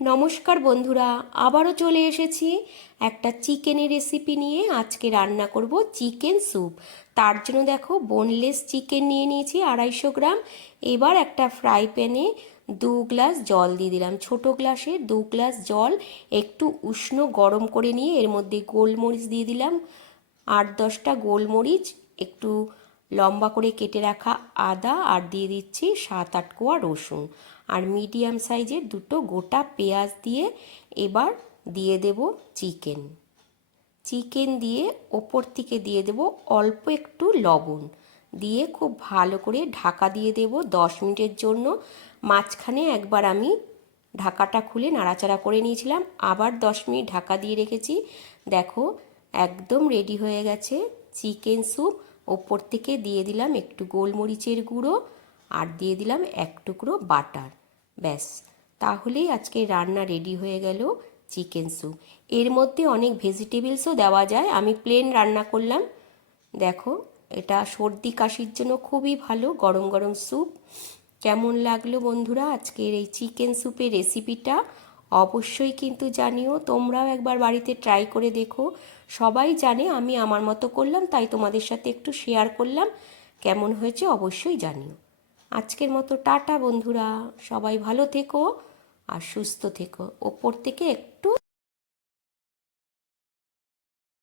নমস্কার বন্ধুরা, আবারও চলে এসেছি একটা চিকেনের রেসিপি নিয়ে। আজকে রান্না করব চিকেন স্যুপ। তার জন্য দেখো বোনলেস চিকেন নিয়ে নিয়েছি আড়াইশো গ্রাম। এবার একটা ফ্রাই প্যানে দু গ্লাস জল দিয়ে দিলাম। ছোট গ্লাসে দু গ্লাস জল, একটু উষ্ণ গরম করে নিয়ে এর মধ্যে গোলমরিচ দিয়ে দিলাম। আট দশটা গোলমরিচ, একটু লম্বা করে কেটে রাখা আদা আর দিয়ে দিচ্ছি সাত আট কোয়া রসুন। আর মিডিয়াম সাইজের দুটো গোটা পেঁয়াজ দিয়ে এবার দিয়ে দেব চিকেন। চিকেন দিয়ে ওপর থেকে দিয়ে দেব অল্প একটু লবণ। দিয়ে খুব ভালো করে ঢাকা দিয়ে দেব দশ মিনিটের জন্য। মাঝখানে একবার আমি ঢাকাটা খুলে নাড়াচাড়া করে নিয়েছিলাম। আবার দশ মিনিট ঢাকা দিয়ে রেখেছি। দেখো, একদম রেডি হয়ে গেছে। চিকেন স্যুপ ওপর থেকে দিয়ে দিলাম একটু গোলমরিচের গুঁড়ো আর দিয়ে দিলাম এক টুকরো বাটার। ব্যাস, তাহলেই আজকে রান্না রেডি হয়ে গেল চিকেন স্যুপ এর মধ্যে অনেক ভেজিটেবলসও দেওয়া যায়, আমি প্লেন রান্না করলাম। দেখো, এটা সর্দি কাশির জন্য খুবই ভালো গরম গরম স্যুপ কেমন লাগল বন্ধুরা আজকের এই চিকেন স্যুপের রেসিপিটা অবশ্যই কিন্তু জানিও, তোমরাও একবার বাড়িতে ট্রাই করে দেখো। সবাই জানে আমি আমার মতো করলাম, তাই তোমাদের সাথে একটু শেয়ার করলাম। কেমন হয়েছে অবশ্যই জানিও। আজকের মতো টাটা বন্ধুরা, সবাই ভালো থেকো আর সুস্থ থেকো। ওপর থেকে একটু